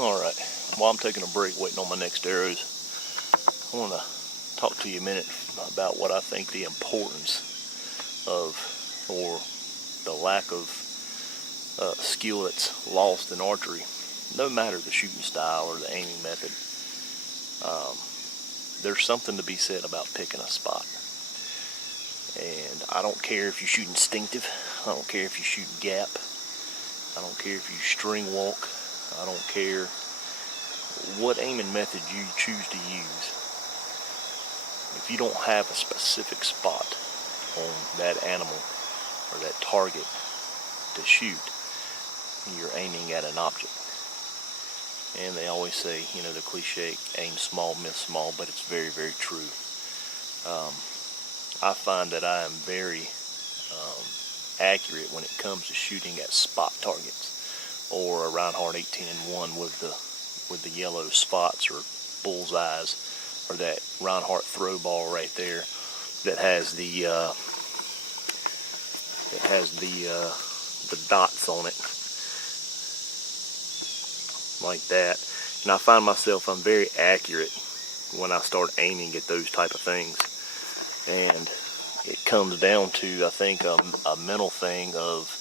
Alright, while I'm taking a break waiting on my next arrows, I want to talk to you a minute about what I think the importance of, or the lack of skill that's lost in archery. No matter the shooting style or the aiming method, there's something to be said about picking a spot. And I don't care if you shoot instinctive, I don't care if you shoot gap, I don't care if you string walk, I don't care what aiming method you choose to use. If you don't have a specific spot on that animal or that target to shoot, you're aiming at an object. And they always say, you know, the cliche, aim small, miss small, but it's very, very true. I find that I am very accurate when it comes to shooting at spot targets, or a Reinhardt 18-1 with the yellow spots or bullseyes, or that Reinhardt throw ball right there that has the dots on it, like that. And I find myself, I'm very accurate when I start aiming at those type of things. And it comes down to, I think, a mental thing of,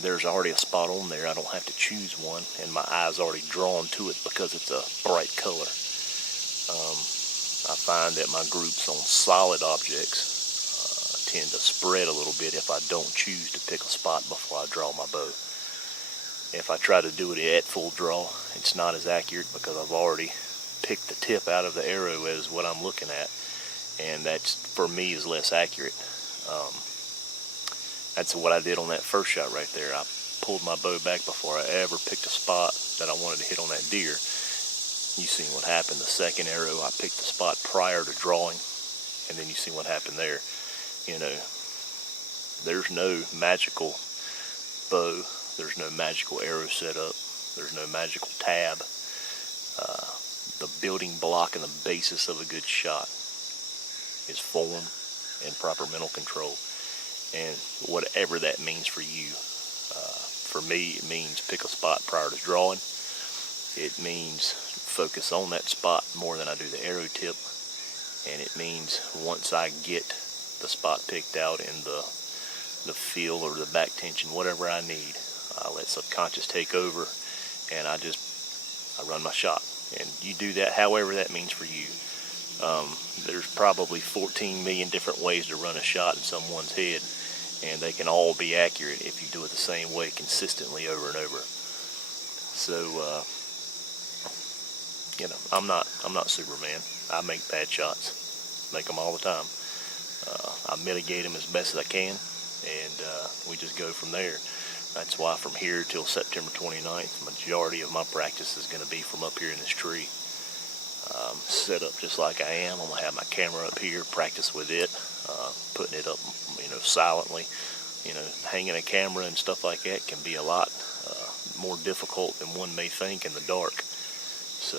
there's already a spot on there, I don't have to choose one, and my eye's already drawn to it because it's a bright color. I find that my groups on solid objects tend to spread a little bit if I don't choose to pick a spot before I draw my bow. If I try to do it at full draw, it's not as accurate because I've already picked the tip out of the arrow as what I'm looking at, and that's, for me, is less accurate. That's what I did on that first shot right there. I pulled my bow back before I ever picked a spot that I wanted to hit on that deer. You seen what happened. The second arrow, I picked the spot prior to drawing, and then you see what happened there. You know, there's no magical bow, there's no magical arrow setup, there's no magical tab. The building block and the basis of a good shot is form and proper mental control, and whatever that means for you. For me, it means pick a spot prior to drawing. It means focus on that spot more than I do the arrow tip, and it means once I get the spot picked out in the feel or the back tension, whatever I need, I let subconscious take over, and I run my shot. And you do that however that means for you. There's probably 14 million different ways to run a shot in someone's head, and they can all be accurate if you do it the same way consistently over and over. So, you know, I'm not Superman. I make bad shots, make them all the time. I mitigate them as best as I can, and we just go from there. That's why from here till September 29th, the majority of my practice is going to be from up here in this tree. Set up just like I am. I'm going to have my camera up here, practice with it, putting it up, you know, silently. You know, hanging a camera and stuff like that can be a lot more difficult than one may think in the dark. So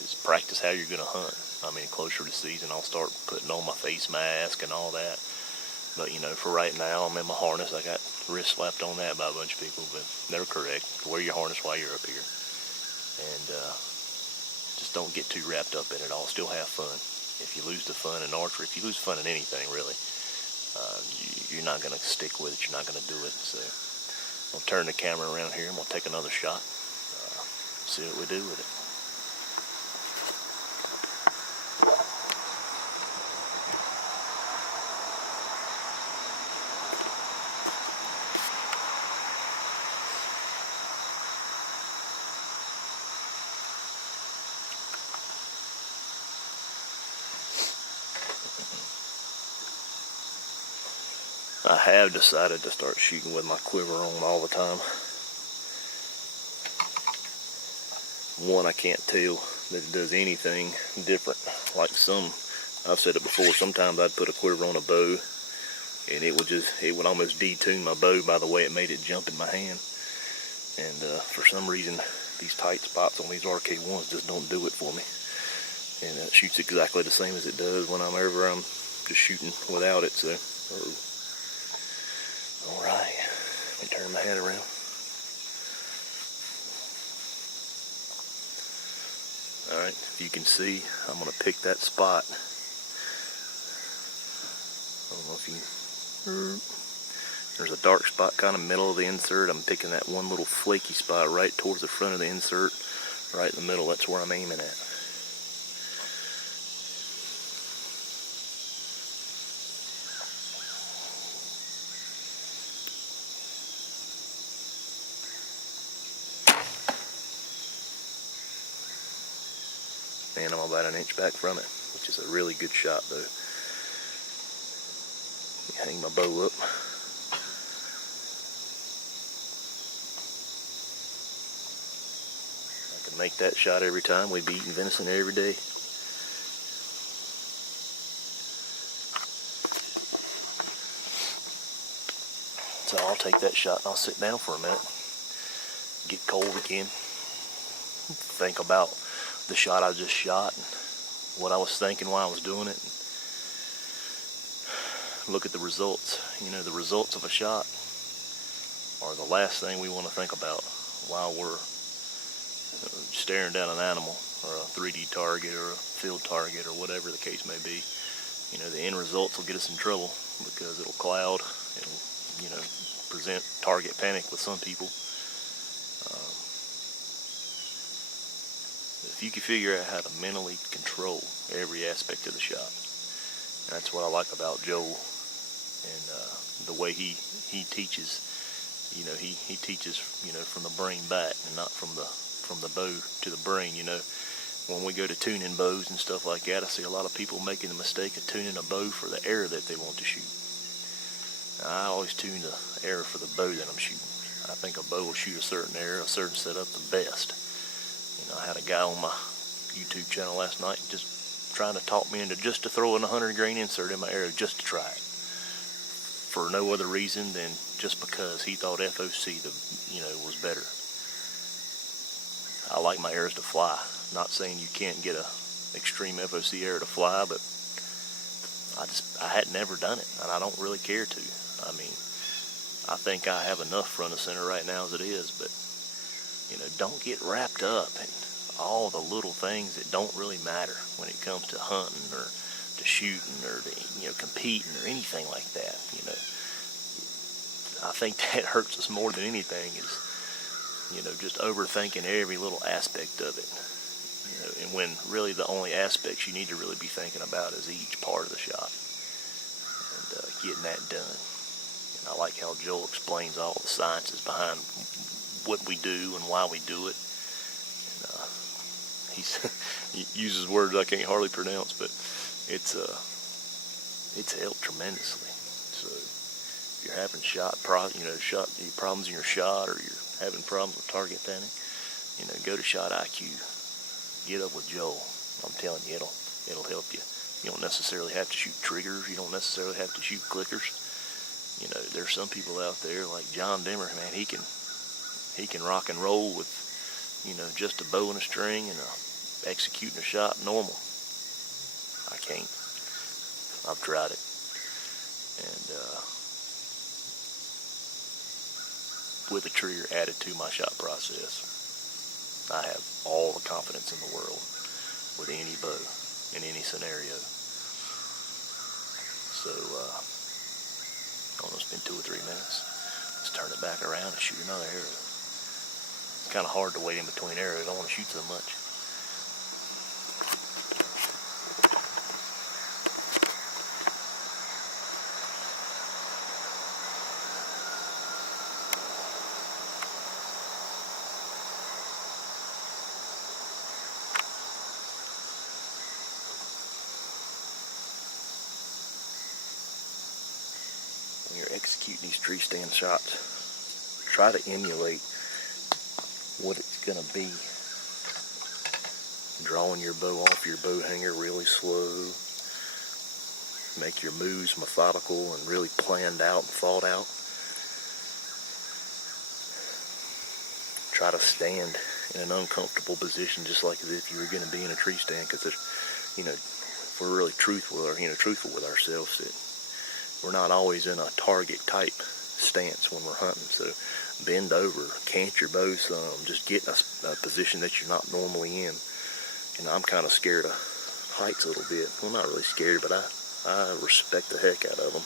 just practice how you're going to hunt. I mean, closer to season, I'll start putting on my face mask and all that. But, you know, for right now, I'm in my harness. I got wrist slapped on that by a bunch of people, but they're correct. Wear your harness while you're up here. And just don't get too wrapped up in it all. Still have fun. If you lose the fun in archery, if you lose fun in anything, really, you're not going to stick with it. You're not going to do it. So I'll turn the camera around here, and we'll take another shot. See what we do with it. I have decided to start shooting with my quiver on all the time. One, I can't tell that it does anything different. Like I've said it before, sometimes I'd put a quiver on a bow and it would almost detune my bow by the way it made it jump in my hand. And for some reason, these tight spots on these RK1s just don't do it for me. And it shoots exactly the same as it does whenever I'm just shooting without it. So, all right, let me turn my head around. Alright, if you can see, I'm going to pick that spot. I don't know if you... There's a dark spot kind of middle of the insert. I'm picking that one little flaky spot right towards the front of the insert, right in the middle. That's where I'm aiming at. And I'm about an inch back from it, which is a really good shot though. Let me hang my bow up. If I could make that shot every time, we'd be eating venison every day. So I'll take that shot and I'll sit down for a minute, get cold again, think about the shot I just shot and what I was thinking while I was doing it. Look at the results. You know, the results of a shot are the last thing we want to think about while we're staring down an animal or a 3D target or a field target or whatever the case may be. You know, the end results will get us in trouble because it'll cloud, it'll, you know, present target panic with some people. If you can figure out how to mentally control every aspect of the shot, that's what I like about Joel and the way he teaches. You know, he teaches, you know, from the brain back and not from the bow to the brain. You know, when we go to tuning bows and stuff like that, I see a lot of people making the mistake of tuning a bow for the arrow that they want to shoot. Now, I always tune the arrow for the bow that I'm shooting. I think a bow will shoot a certain arrow, a certain setup the best. You know, I had a guy on my YouTube channel last night just trying to talk me into just to throw in a 100 grain insert in my arrow just to try it. For no other reason than just because he thought FOC was better. I like my arrows to fly. Not saying you can't get a extreme FOC arrow to fly, but I had never done it, and I don't really care to. I mean, I think I have enough front and center right now as it is, but you know, don't get wrapped up in all the little things that don't really matter when it comes to hunting or to shooting or to, you know, competing or anything like that. You know, I think that hurts us more than anything is, you know, just overthinking every little aspect of it. You know, and when really the only aspects you need to really be thinking about is each part of the shot and getting that done. And I like how Joel explains all the sciences behind what we do and why we do it. And he uses words I can't hardly pronounce, but it's helped tremendously. So if you're having problems in your shot, or you're having problems with target panic, you know, go to Shot IQ. Get up with Joel. I'm telling you, it'll help you. You don't necessarily have to shoot triggers. You don't necessarily have to shoot clickers. You know, there's some people out there like John Dimmer, man. He can rock and roll with, you know, just a bow and a string and executing a shot normal. I can't. I've tried it. And with a trigger added to my shot process, I have all the confidence in the world with any bow in any scenario. So almost been 2 or 3 minutes. Let's turn it back around and shoot another arrow. It's kind of hard to wait in between arrows. I don't want to shoot so much. When you're executing these tree stand shots, try to emulate what it's going to be. Drawing your bow off your bow hanger really slow. Make your moves methodical and really planned out and thought out. Try to stand in an uncomfortable position, just like as if you were going to be in a tree stand, because you know, if we're really truthful with ourselves, that we're not always in a target type stance when we're hunting. So bend over, cant your bow some, just get in a position that you're not normally in, And I'm kind of scared of heights a little bit. Well, not really scared, but I respect the heck out of them.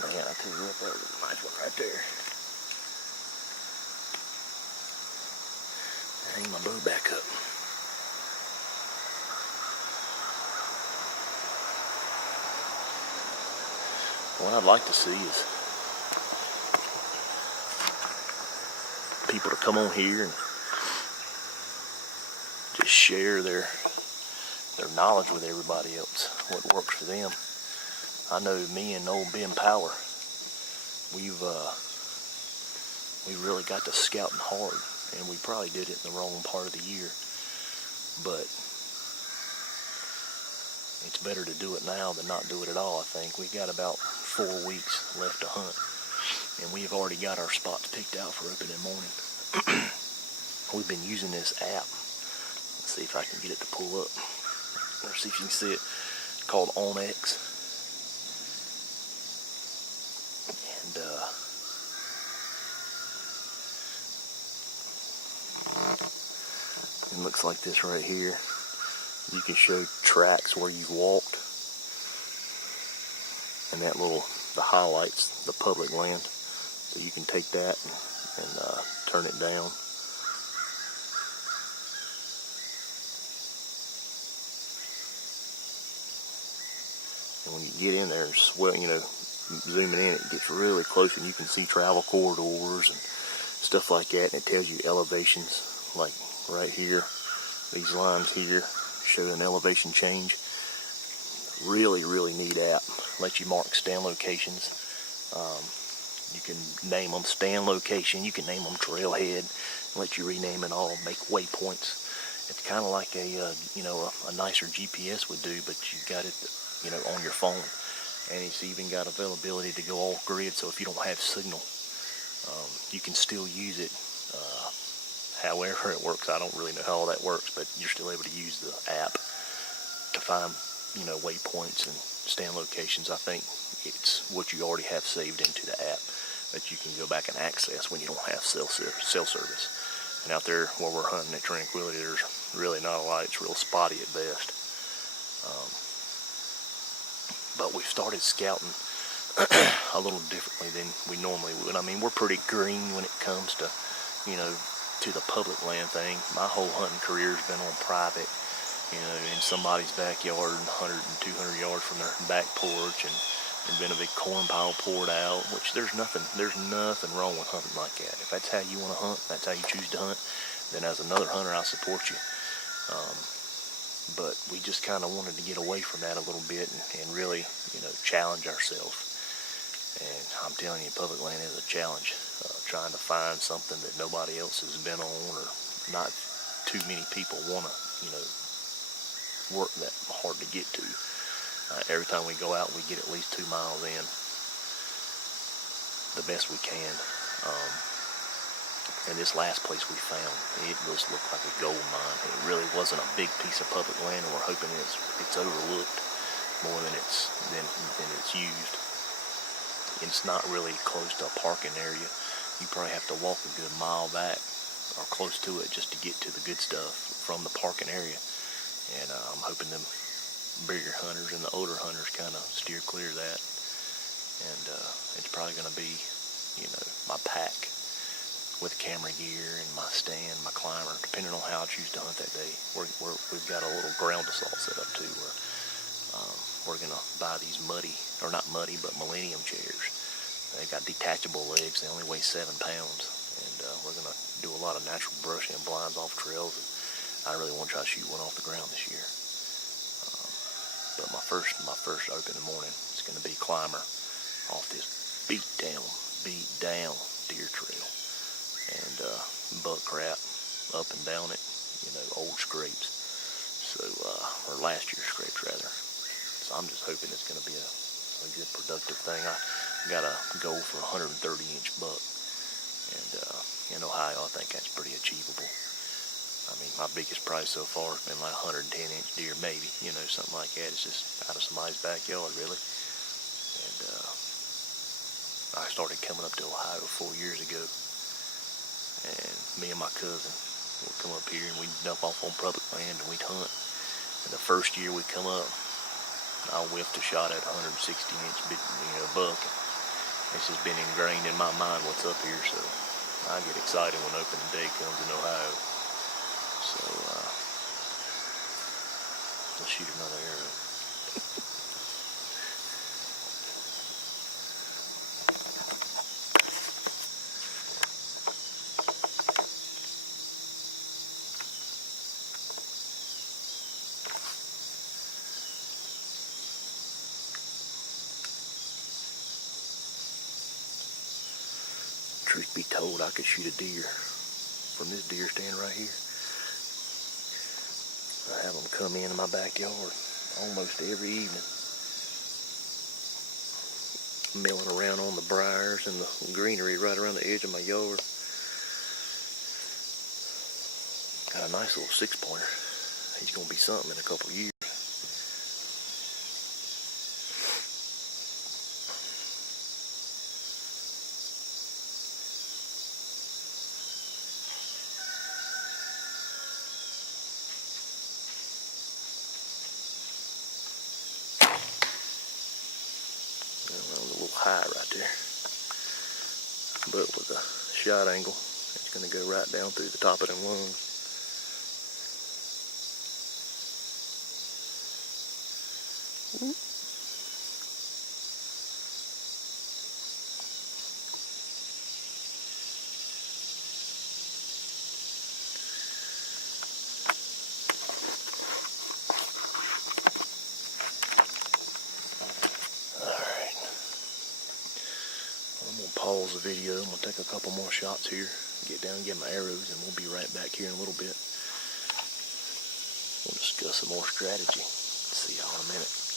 Man, I tell you what, that was a nice one right there. Hang my bow back up. What I'd like to see is people to come on here and just share their knowledge with everybody else, what works for them. I know me and old Ben Power, we really got to scouting hard, and we probably did it in the wrong part of the year, but it's better to do it now than not do it at all. I think we got about 4 weeks left to hunt, and we've already got our spots picked out for opening morning. We've been using this app. Let's see if I can get it to pull up, or see if you can see it. It's called OnX, and it looks like this right here. You can show tracks where you've walked, and that the highlights the public land, so you can take that and turn it down. And when you get in there and zooming in, it gets really close, and you can see travel corridors and stuff like that, and it tells you elevations, like right here. These lines here show an elevation change. Really, really neat app. Lets you mark stand locations. You can name them stand location. You can name them trailhead. Let you rename it all. Make waypoints. It's kind of like a nicer GPS would do, but you got it, on your phone. And it's even got availability to go off grid. So if you don't have signal, you can still use it. However it works, I don't really know how all that works, but you're still able to use the app to find, waypoints and stand locations. I think it's what you already have saved into the app that you can go back and access when you don't have cell service. And out there where we're hunting at Tranquility, there's really not a lot. It's real spotty at best. But we've started scouting a little differently than we normally would. I mean, we're pretty green when it comes to, to the public land thing. My whole hunting career's been on private, in somebody's backyard, 100 and 200 yards from their back porch, and been a big corn pile poured out, which there's nothing wrong with hunting like that. If that's how you want to hunt, that's how you choose to hunt, then as another hunter, I support you. But we just kind of wanted to get away from that a little bit and really, challenge ourselves. And I'm telling you, public land is a challenge. Trying to find something that nobody else has been on, or not too many people want to, work that hard to get to. Every time we go out, we get at least 2 miles in the best we can. And this last place we found, it just looked like a gold mine. It really wasn't a big piece of public land, and we're hoping it's overlooked more than it's used. It's not really close to a parking area. You probably have to walk a good mile back or close to it just to get to the good stuff from the parking area. And I'm hoping them bigger hunters and the older hunters kind of steer clear of that. And it's probably going to be, my pack with camera gear and my stand, my climber, depending on how I choose to hunt that day. We've got a little ground assault set up too, where we're going to buy these not muddy, but Millennium chairs. They got detachable legs. They only weigh 7 pounds. And we're going to do a lot of natural brushing and blinds off trails. And I really want to try to shoot one off the ground this year. But my first open in the morning is going to be climber off this beat down deer trail. And buck crap up and down it, old scrapes. So, or last year's scrapes rather. So I'm just hoping it's going to be a good productive thing. I got a goal for 130-inch buck, and in Ohio, I think that's pretty achievable. I mean, my biggest prize so far has been like 110-inch deer, maybe, you know, something like that. It's just out of somebody's backyard, really. And I started coming up to Ohio 4 years ago, and me and my cousin would come up here and we'd dump off on public land and we'd hunt. And the first year we come up, I whiffed a shot at 160-inch, buck. It's just been ingrained in my mind what's up here, so I get excited when opening day comes in Ohio. So let's shoot another arrow. Truth be told, I could shoot a deer from this deer stand right here. I have them come in my backyard almost every evening, milling around on the briars and the greenery right around the edge of my yard. Got a nice little 6-pointer. He's gonna be something in a couple of years. A little high right there, but with a shot angle, it's going to go right down through the top of them lungs. Pause the video. I'm going to take a couple more shots here, get down and get my arrows, and we'll be right back here in a little bit. We'll discuss some more strategy. See y'all in a minute.